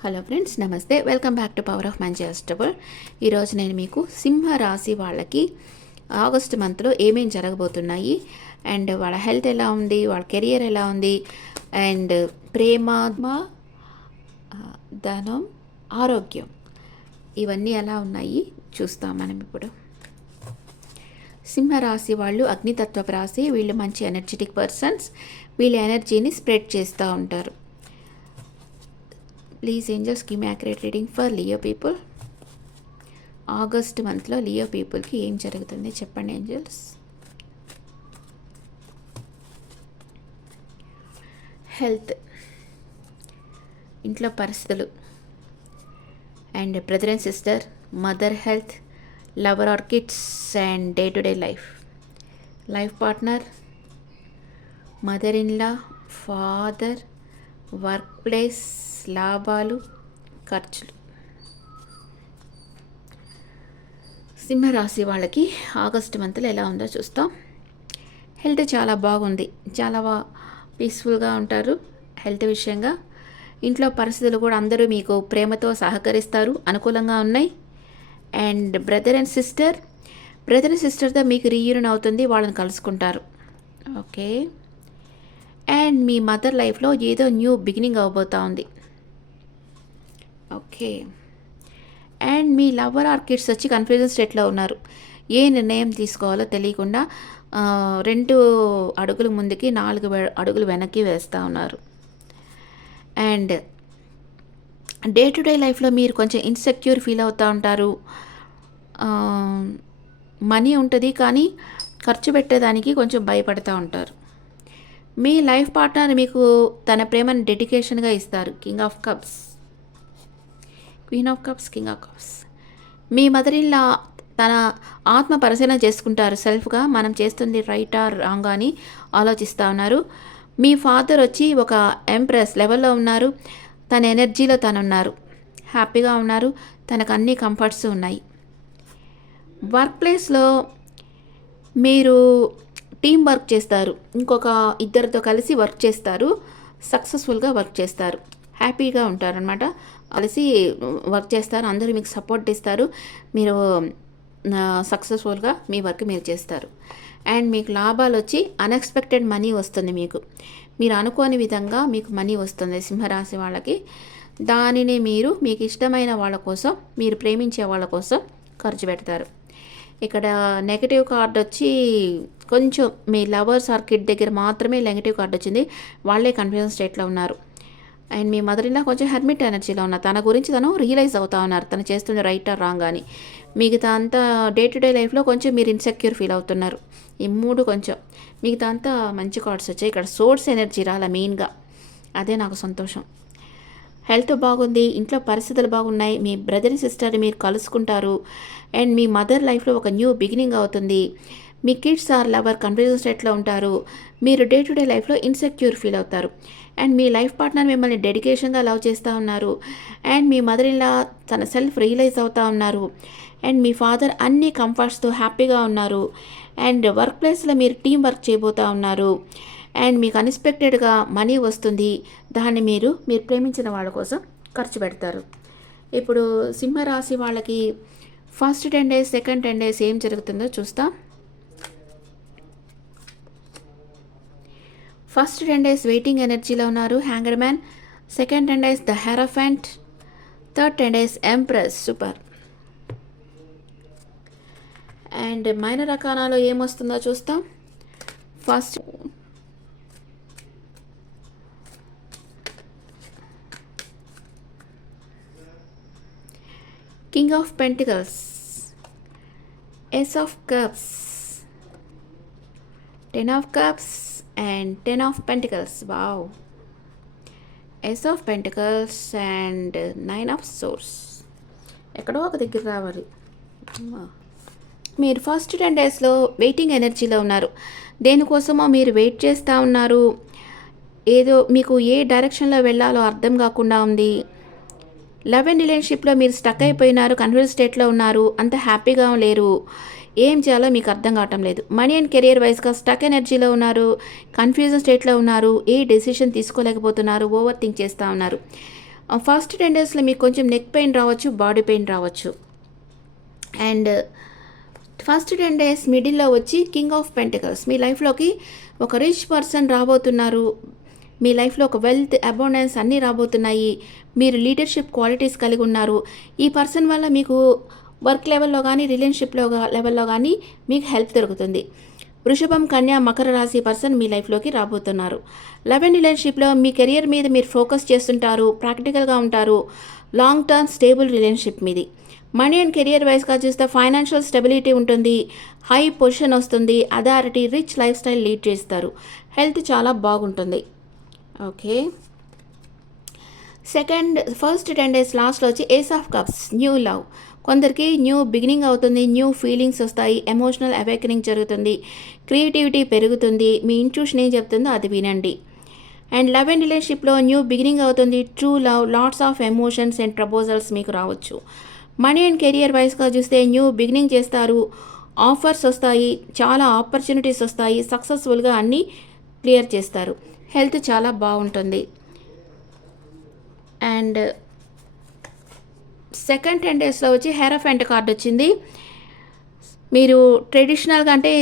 Hello friends నమస్తే. Welcome back to power of మంచి అస్టబుల్ ఈరోజు నేను మీకు సింహ రాశి వాళ్ళకి ఆగస్ట్ మంత్లో ఏమేమి జరగబోతున్నాయి అండ్ వాళ్ళ హెల్త్ ఎలా ఉంది వాళ్ళ కెరియర్ ఎలా ఉంది అండ్ ప్రేమాత్మ ధనం ఆరోగ్యం ఇవన్నీ ఎలా ఉన్నాయి చూస్తాం మనం ఇప్పుడు. సింహరాశి వాళ్ళు అగ్నితత్వపు రాశి వీళ్ళు మంచి ఎనర్జెటిక్ పర్సన్స్ వీళ్ళ ఎనర్జీని స్ప్రెడ్ చేస్తూ ఉంటారు. Please angels give me accurate reading for Leo people August మంత్లో లియో పీపుల్కి ఏం జరుగుతుంది చెప్పండి ఏంజల్స్ హెల్త్ ఇంట్లో పరిస్థితులు. And brother and sister mother health lover or kids and day to day life life partner mother in law father work place లాభాలు ఖర్చులు. సింహరాశి వాళ్ళకి ఆగస్టు మంత్లో ఎలా ఉందో చూస్తాం. హెల్త్ చాలా బాగుంది. చాలా పీస్ఫుల్గా ఉంటారు. హెల్త్ విషయంగా. ఇంట్లో పరిస్థితులు కూడా అందరూ మీకు ప్రేమతో సహకరిస్తారు. అనుకూలంగా ఉన్నాయి. And brother and sister. Brother and సిస్టర్తో మీకు రీయూనియన్ అవుతుంది. వాళ్ళని కలుసుకుంటారు. ఓకే. అండ్ మీ మదర్ లైఫ్లో ఏదో న్యూ బిగినింగ్ అవబోతా ఉంది. ఓకే. అండ్ మీ లవర్ ఆర్ కిడ్స్ వచ్చి కన్ఫ్యూజన్ స్టేట్లో ఉన్నారు. ఏ నిర్ణయం తీసుకోవాలో తెలియకుండా రెండు అడుగులు ముందుకి నాలుగు అడుగులు వెనక్కి వేస్తూ ఉన్నారు. అండ్ డే టు డే లైఫ్లో మీరు కొంచెం ఇన్సెక్యూర్ ఫీల్ అవుతూ ఉంటారు. మనీ ఉంటుంది కానీ ఖర్చు పెట్టేదానికి కొంచెం భయపడుతూ ఉంటారు. మీ లైఫ్ పార్ట్నర్ మీకు తన ప్రేమను డెడికేషన్గా ఇస్తారు. King of cups queen of cups king of cups me mother in law తన ఆత్మ పరిశీలన చేసుకుంటారు. సెల్ఫ్గా మనం చేస్తుంది రైట్ ఆర్ రాంగ్ అని ఆలోచిస్తూ ఉన్నారు. మీ ఫాదర్ వచ్చి ఒక ఎంప్రెస్ లెవెల్లో ఉన్నారు. తన ఎనర్జీలో తను ఉన్నారు. హ్యాపీగా ఉన్నారు. తనకు అన్ని కంఫర్ట్స్ ఉన్నాయి. వర్క్ ప్లేస్లో మీరు టీం వర్క్ చేస్తారు. ఇంకొక ఇద్దరితో కలిసి వర్క్ చేస్తారు. సక్సెస్ఫుల్గా వర్క్ చేస్తారు. హ్యాపీగా ఉంటారనమాట కలిసి వర్క్ చేస్తారు. అందరూ మీకు సపోర్ట్ ఇస్తారు. మీరు సక్సెస్ఫుల్గా మీ వర్క్ మీరు చేస్తారు. అండ్ మీకు లాభాలు వచ్చి అన్ఎక్స్పెక్టెడ్ మనీ వస్తుంది మీకు. మీరు అనుకోని విధంగా మీకు మనీ వస్తుంది సింహరాశి వాళ్ళకి. దానిని మీరు మీకు ఇష్టమైన వాళ్ళ కోసం మీరు ప్రేమించే వాళ్ళ కోసం ఖర్చు పెడతారు. ఇక్కడ నెగటివ్ కార్డ్ వచ్చి కొంచెం మీ లవర్స్ ఆర్ కిడ్ దగ్గర మాత్రమే నెగటివ్ కార్డ్ వచ్చింది. వాళ్ళే కన్ఫ్యూజన్ స్టేట్లో ఉన్నారు. అండ్ మీ మదర్ ఇలా కొంచెం హెర్మిట్ ఎనర్జీలో ఉన్నారు. తన గురించి తను రియలైజ్ అవుతా ఉన్నారు. తను చేస్తుంది రైట్ ఆర్ రాంగ్ అని. మిగతా అంతా డే టు డే లైఫ్లో కొంచెం మీరు ఇన్సెక్యూర్ ఫీల్ అవుతున్నారు. ఈ మూడు కొంచెం. మిగతా అంతా మంచి కార్డ్స్ వచ్చాయి. ఇక్కడ సోర్స్ ఎనర్జీ రాలా మెయిన్గా అదే నాకు సంతోషం. హెల్త్ బాగుంది ఇంట్లో పరిస్థితులు బాగున్నాయి మీ బ్రదర్ సిస్టర్ని మీరు కలుసుకుంటారు. అండ్ మీ మదర్ లైఫ్లో ఒక న్యూ బిగినింగ్ అవుతుంది. మీ కిడ్స్ ఆర్ లవర్ కన్ఫ్యూజన్ స్టేట్లో ఉంటారు. మీరు డే టు డే లైఫ్లో ఇన్సెక్యూర్ ఫీల్ అవుతారు. అండ్ మీ లైఫ్ పార్ట్నర్ మిమ్మల్ని డెడికేషన్గా లవ్ చేస్తూ ఉన్నారు. అండ్ మీ మదర్ ఇలా తన సెల్ఫ్ రియలైజ్ అవుతూ ఉన్నారు. అండ్ మీ ఫాదర్ అన్ని కంఫర్ట్స్తో హ్యాపీగా ఉన్నారు. అండ్ వర్క్ ప్లేస్లో మీరు టీం వర్క్ చేయబోతూ ఉన్నారు. అండ్ మీకు అన్ఎక్స్పెక్టెడ్గా మనీ వస్తుంది దాన్ని మీరు మీరు ప్రేమించిన వాళ్ళ కోసం ఖర్చు పెడతారు. ఇప్పుడు సింహరాశి వాళ్ళకి first ten days second ten days ఏం జరుగుతుందో చూస్తాం. ఫస్ట్ టెన్ డేస్ వెయిటింగ్ ఎనర్జీలో ఉన్నారు hanger man second ten days the hierophant third ten days empress super and minor రకానాలో ఏమొస్తుందో చూస్తాం. First king of pentacles ace of cups ten of cups and ten of pentacles wow ace of pentacles and nine of swords ఎక్కడో ఒక దగ్గర రావాలి. మీరు first ten డేస్లో waiting ఎనర్జీలో ఉన్నారు. దేనికోసమో మీరు వెయిట్ చేస్తూ ఉన్నారు. ఏదో మీకు ఏ డైరెక్షన్లో వెళ్ళాలో అర్థం కాకుండా ఉంది. లవ్ అండ్ రిలేషన్షిప్లో మీరు స్టక్ అయిపోయినారు కన్ఫ్యూజ్ స్టేట్లో ఉన్నారు అంత హ్యాపీగా లేరు. ఏం చేయాలో మీకు అర్థం కావటం లేదు. మనీ అండ్ కెరియర్ వైజ్గా స్టక్ ఎనర్జీలో ఉన్నారు కన్ఫ్యూజన్ స్టేట్లో ఉన్నారు ఏ డెసిషన్ తీసుకోలేకపోతున్నారు ఓవర్ థింక్ చేస్తూ ఉన్నారు. ఫస్ట్ టెన్ డేస్లో మీకు కొంచెం నెక్ పెయిన్ రావచ్చు బాడీ పెయిన్ రావచ్చు. అండ్ ఫస్ట్ టెన్ డేస్ మిడిల్లో వచ్చి కింగ్ ఆఫ్ పెంటికల్స్. మీ లైఫ్లోకి ఒక రిచ్ పర్సన్ రాబోతున్నారు మీ లైఫ్లో ఒక వెల్త్ అబౌండెన్స్ అన్నీ రాబోతున్నాయి. మీరు లీడర్షిప్ క్వాలిటీస్ కలిగి ఉన్నారు. ఈ పర్సన్ వల్ల మీకు వర్క్ లెవెల్లో కానీ రిలేషన్షిప్లో లెవెల్లో కానీ మీకు హెల్ప్ దొరుకుతుంది. వృషభం కన్యా మకర రాశి పర్సన్ మీ లైఫ్లోకి రాబోతున్నారు. లెవెన్ రిలేషన్షిప్లో మీ కెరియర్ మీద మీరు ఫోకస్ చేస్తుంటారు ప్రాక్టికల్గా ఉంటారు. లాంగ్ టర్మ్ స్టేబుల్ రిలేషన్షిప్ మీది. మనీ అండ్ కెరియర్ వైస్గా చూస్తే ఫైనాన్షియల్ స్టెబిలిటీ ఉంటుంది. హై పొజిషన్ వస్తుంది. Authority rich life style lead చేస్తారు. హెల్త్ చాలా బాగుంటుంది. Okay. Second first ten days లాస్ట్లో వచ్చి ace of cups new love. కొందరికి న్యూ బిగినింగ్ అవుతుంది న్యూ ఫీలింగ్స్ వస్తాయి ఎమోషనల్ అవేకనింగ్ జరుగుతుంది క్రియేటివిటీ పెరుగుతుంది మీ ఇంట్యూషన్ ఏం చెప్తుందో అది వినండి. అండ్ లవ్ అండ్ రిలేషన్షిప్లో న్యూ బిగినింగ్ అవుతుంది true love lots of emotions and proposals మీకు రావచ్చు. మనీ అండ్ కెరియర్ వైస్గా చూస్తే న్యూ బిగినింగ్ చేస్తారు ఆఫర్స్ వస్తాయి చాలా ఆపర్చునిటీస్ వస్తాయి సక్సెస్ఫుల్గా అన్నీ క్లియర్ చేస్తారు. హెల్త్ చాలా బాగుంటుంది. అండ్ సెకండ్ టెన్ డేస్లో వచ్చి హెరఫెంట్ కార్డ్ వచ్చింది. మీరు ట్రెడిషనల్గా అంటే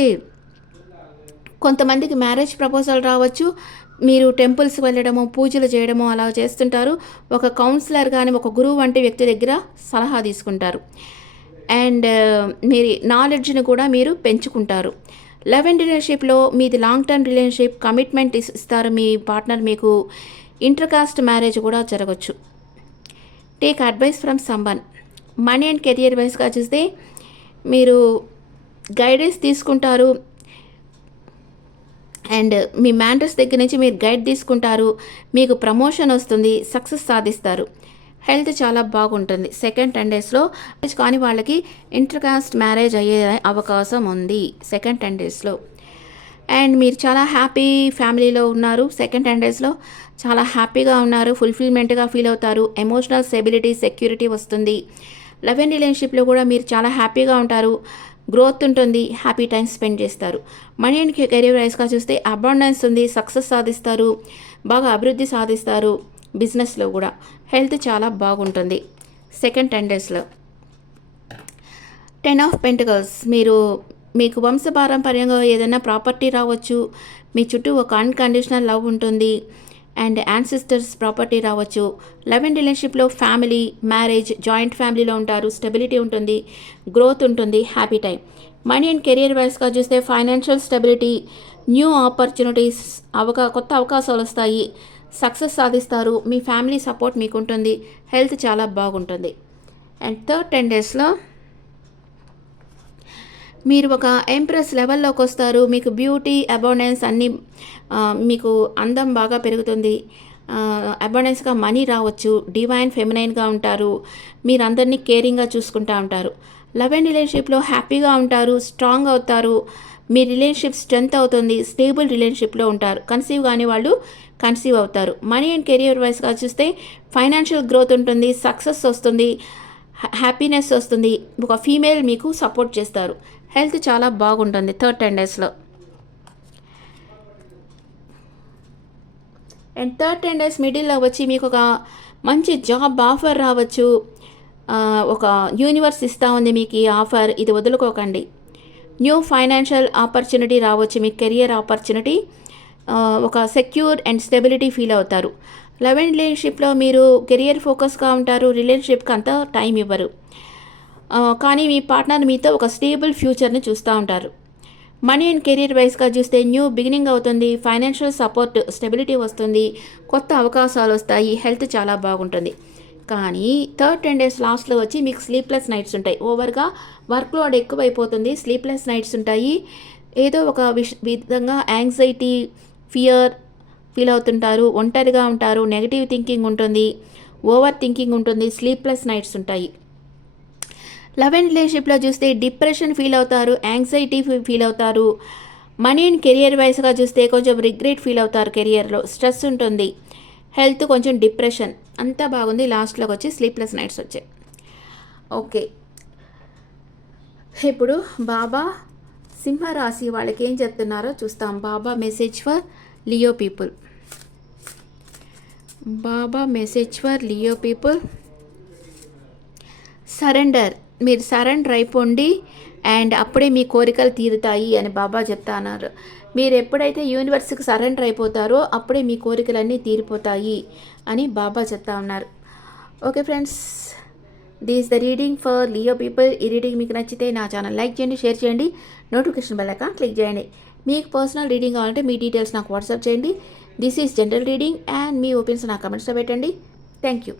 కొంతమందికి మ్యారేజ్ ప్రపోజల్ రావచ్చు. మీరు టెంపుల్స్కి వెళ్ళడము పూజలు చేయడము అలా చేస్తుంటారు. ఒక కౌన్సిలర్ కానీ ఒక గురువు వంటి వ్యక్తి దగ్గర సలహా తీసుకుంటారు. అండ్ మీరు నాలెడ్జ్ని కూడా మీరు పెంచుకుంటారు. లవ్ అండ్ రిలేషన్షిప్లో మీది లాంగ్ టర్మ్ రిలేషన్షిప్ కమిట్మెంట్ ఇస్తారు మీ పార్ట్నర్ మీకు. ఇంటర్కాస్ట్ మ్యారేజ్ కూడా జరగచ్చు. టేక్ అడ్వైస్ ఫ్రమ్ సంబన్ మనీ అండ్ కెరియర్ వైస్గా చూస్తే మీరు గైడెన్స్ తీసుకుంటారు. అండ్ మీ మ్యాండర్స్ దగ్గర నుంచి మీరు గైడ్ తీసుకుంటారు. మీకు ప్రమోషన్ వస్తుంది సక్సెస్ సాధిస్తారు. హెల్త్ చాలా బాగుంటుంది. సెకండ్ టెన్ డేస్లో కానీ వాళ్ళకి ఇంటర్కాస్ట్ మ్యారేజ్ అయ్యే అవకాశం ఉంది. సెకండ్ టెన్ డేస్లో అండ్ మీరు చాలా హ్యాపీ ఫ్యామిలీలో ఉన్నారు. సెకండ్ టెన్ డేస్లో చాలా హ్యాపీగా ఉన్నారు. ఫుల్ఫిల్మెంట్గా ఫీల్ అవుతారు. ఎమోషనల్ స్టెబిలిటీ సెక్యూరిటీ వస్తుంది. లవ్ అండ్ రిలేషన్షిప్లో కూడా మీరు చాలా హ్యాపీగా ఉంటారు. గ్రోత్ ఉంటుంది. హ్యాపీ టైం స్పెండ్ చేస్తారు. మనీ అండ్ కెరీర్ వైస్గా చూస్తే అబాండెన్స్ ఉంది. సక్సెస్ సాధిస్తారు. బాగా అభివృద్ధి సాధిస్తారు. బిజినెస్లో కూడా హెల్త్ చాలా బాగుంటుంది. సెకండ్ టెన్ డేస్లో. Ten of pentacles. మీరు మీకు వంశపారంపర్యంగా ఏదైనా ప్రాపర్టీ రావచ్చు. మీ చుట్టూ ఒక అన్కండిషనల్ లవ్ ఉంటుంది. అండ్ యాన్సిస్టర్స్ ప్రాపర్టీ రావచ్చు. లవ్ అండ్ రిలేషన్షిప్లో ఫ్యామిలీ మ్యారేజ్ జాయింట్ ఫ్యామిలీలో ఉంటారు. స్టెబిలిటీ ఉంటుంది. గ్రోత్ ఉంటుంది. Happy time. Money and career వైస్గా చూస్తే ఫైనాన్షియల్ స్టెబిలిటీ న్యూ ఆపర్చునిటీస్ అవకా కొత్త అవకాశాలు వస్తాయి. సక్సెస్ సాధిస్తారు మీ ఫ్యామిలీ సపోర్ట్ మీకు ఉంటుంది హెల్త్ చాలా బాగుంటుంది. అండ్ థర్డ్ టెన్ డేస్లో మీరు ఒక ఎంప్రెస్ లెవెల్లోకి వస్తారు మీకు బ్యూటీ అబౌండెన్స్ అన్నీ మీకు అందం బాగా పెరుగుతుంది. అబౌండెన్స్గా మనీ రావచ్చు డివైన్ ఫెమినైన్గా ఉంటారు మీరు అందరినీ కేరింగ్గా చూసుకుంటూ ఉంటారు. లవ్ అండ్ రిలేషన్షిప్లో హ్యాపీగా ఉంటారు స్ట్రాంగ్ అవుతారు మీ రిలేషన్షిప్ స్ట్రెంత్ అవుతుంది స్టేబుల్ రిలేషన్షిప్లో ఉంటారు. కన్సీవ్ కాని వాళ్ళు కన్సీవ్ అవుతారు. మనీ అండ్ కెరియర్ వైస్గా చూస్తే ఫైనాన్షియల్ గ్రోత్ ఉంటుంది సక్సెస్ వస్తుంది హ్యాపీనెస్ వస్తుంది. ఒక ఫీమేల్ మీకు సపోర్ట్ చేస్తారు. హెల్త్ చాలా బాగుంటుంది థర్డ్ టెన్ డేస్లో అండ్ థర్డ్ టెన్ డేస్ మిడిల్లో వచ్చి మీకు ఒక మంచి జాబ్ ఆఫర్ రావచ్చు. ఒక యూనివర్స్ ఇస్తూ ఉంది మీకు ఈ ఆఫర్ ఇది వదులుకోకండి. న్యూ ఫైనాన్షియల్ ఆపర్చునిటీ రావచ్చు మీ కెరియర్ ఆపర్చునిటీ ఒక సెక్యూర్ అండ్ స్టెబిలిటీ ఫీల్ అవుతారు. లవ్ అండ్ రిలేషన్షిప్లో మీరు కెరియర్ ఫోకస్గా ఉంటారు రిలేషన్షిప్కి అంత టైం ఇవ్వరు. కానీ మీ పార్ట్నర్ మీతో ఒక స్టేబుల్ ఫ్యూచర్ని చూస్తూ ఉంటారు. మనీ అండ్ కెరీర్ వైస్గా చూస్తే న్యూ బిగినింగ్ అవుతుంది ఫైనాన్షియల్ సపోర్ట్ స్టెబిలిటీ వస్తుంది కొత్త అవకాశాలు వస్తాయి హెల్త్ చాలా బాగుంటుంది. కానీ థర్డ్ టెన్ డేస్ లాస్ట్లో వచ్చి మీకు స్లీప్లెస్ నైట్స్ ఉంటాయి. ఓవర్గా వర్క్ లోడ్ ఎక్కువైపోతుంది స్లీప్లెస్ నైట్స్ ఉంటాయి. ఏదో ఒక విష విధంగా యాంగ్జైటీ ఫియర్ ఫీల్ అవుతుంటారు ఒంటరిగా ఉంటారు నెగిటివ్ థింకింగ్ ఉంటుంది ఓవర్ థింకింగ్ ఉంటుంది స్లీప్లెస్ నైట్స్ ఉంటాయి. లవ్ అండ్ రిలేషన్షిప్లో చూస్తే డిప్రెషన్ ఫీల్ అవుతారు యాంగ్జైటీ ఫీల్ అవుతారు. మనీ అండ్ కెరియర్ వైస్గా చూస్తే కొంచెం రిగ్రెట్ ఫీల్ అవుతారు కెరియర్లో స్ట్రెస్ ఉంటుంది. హెల్త్ కొంచెం డిప్రెషన్ అంతా బాగుంది లాస్ట్లోకి వచ్చి స్లీప్లెస్ నైట్స్ వచ్చాయి ఓకే ఇప్పుడు బాబా సింహరాశి వాళ్ళకి ఏం చెప్తున్నారో చూస్తాం. బాబా message for Leo people Baba message for Leo people surrender మీరు సరెండర్ అయిపోండి అండ్ అప్పుడే మీ కోరికలు తీరుతాయి అని బాబా చెప్తా అన్నారు. మీరు ఎప్పుడైతే యూనివర్స్కి సరెండర్ అయిపోతారో అప్పుడే మీ కోరికలన్నీ తీరిపోతాయి అని బాబా చెప్తా ఉన్నారు. Okay friends this the reading for Leo people ఈ రీడింగ్ మీకు నచ్చితే నా ఛానల్ లైక్ చేయండి షేర్ చేయండి. నోటిఫికేషన్ బెల్ క్లిక్ చేయండి. మీకు పర్సనల్ రీడింగ్ కావాలంటే మీ డీటెయిల్స్ నాకు వాట్సాప్ చేయండి. This is general reading and me opinions నా కమెంట్స్లో పెట్టండి. Thank you